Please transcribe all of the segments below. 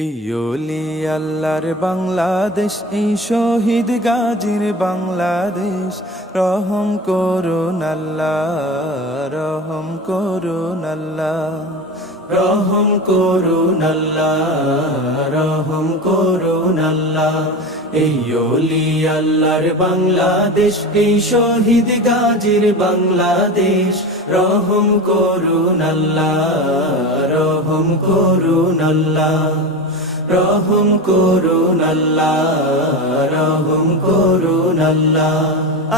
এই ওলি আল্লাহর বাংলাদেশ, এই শহীদ গাজীর বাংলাদেশ। রহম করুন আল্লাহ, রহম করুন আল্লাহ, রহম করুন আল্লাহ, রহম করুন আল্লাহ। এই ওলি আল্লাহর বাংলাদেশ, এই শহীদ গাজীর বাংলাদেশ। রহম করুন আল্লাহ, রহম করুন আল্লাহ, রহম করুন আল্লাহ, রহম করুন আল্লাহ।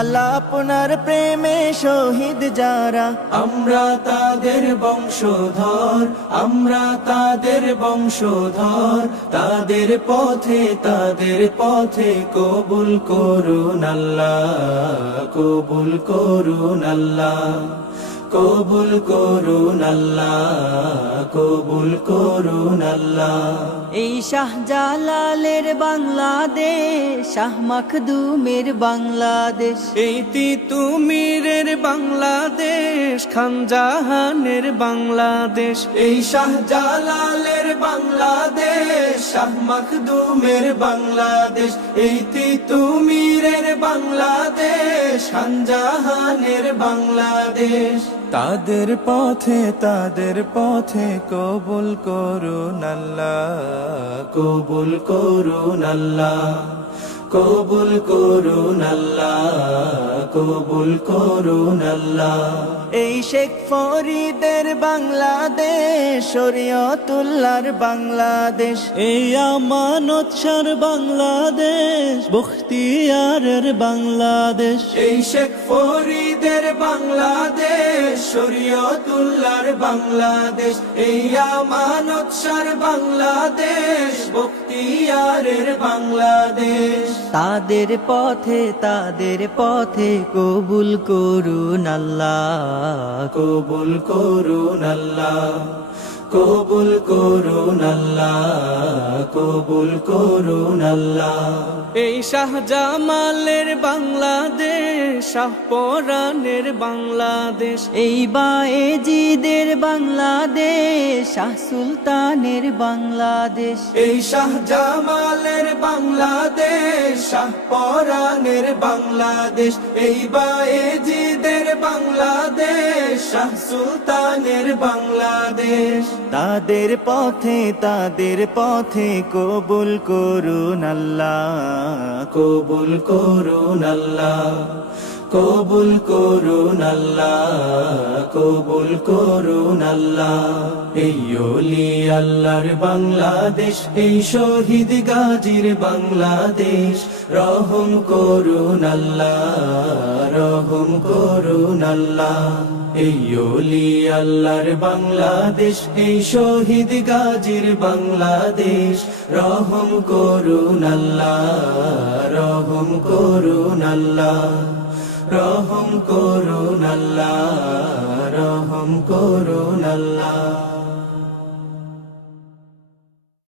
আল্লাহ আপনার প্রেমে শহীদ যারা, আমরা তাদের বংশধর, আমরা তাদের বংশধর। তাদের পথে কবুল করুন আল্লাহ, কবুল করুন আল্লাহ, কবুল করুন আল্লাহ, কবুল করুন আল্লাহ। এই শাহজালালের বাংলাদেশ, শাহ মখদুমের বাংলাদেশ, এই তিতুমিরের বাংলাদেশ, খান জাহানের বাংলাদেশ। এই শাহজালালের বাংলাদেশ, শাহ মখদুমের বাংলাদেশ। এই তিতুমিরের বাংলাদেশ, খান জাহানের বাংলাদেশ। তাদের পথে কবুল করুন আল্লাহ, কবুল করুন আল্লাহ, কবুল করুন আল্লাহ, কবুল করুন আল্লাহ। এই শেখ ফরিদের বাংলাদেশ, শরীয়তুল্লাহর বাংলাদেশ, এই আমানত শাহর বাংলাদেশ, বখতিয়ারের বাংলাদেশ। এই শেখ ফরিদের বাংলাদেশ, শরীয়তুল্লাহর বাংলাদেশ। এই আমানত শাহর বাংলাদেশ, বখতিয়ারের বাংলাদেশ। তাদের পথে কবুল করুন আল্লাহ, কবুল করুন আল্লাহ, কবুল করুন আল্লাহ, কবুল করুন আল্লাহ। এই শাহজামালের বাংলাদেশ, শাহপরানের বাংলাদেশ। এই বায়েজিদের বাংলাদেশ, শাহ সুলতানের বাংলাদেশ। এই শাহজামালের বাংলাদেশ, শাহপরানের বাংলাদেশ। এই বায়েজিদের বাংলাদেশ, শাহ সুলতানের বাংলাদেশ। তাদের পথে কবুল করুন আল্লাহ, কবুল করুন আল্লাহ, কবুল করুন আল্লাহ, কবুল করুন আল্লাহ। এই ওলি আল্লাহর বাংলাদেশ, এই শহীদ গাজীর বাংলাদেশ। রহম করুন আল্লাহ, রহম করুন আল্লাহ। এই ওলি আল্লাহর বাংলাদেশ, এই শহীদ গাজীর বাংলাদেশ। রহম করুন আল্লাহ, রহম করুন আল্লাহ, রহম করুন আল্লাহ, রহম করুন আল্লাহ।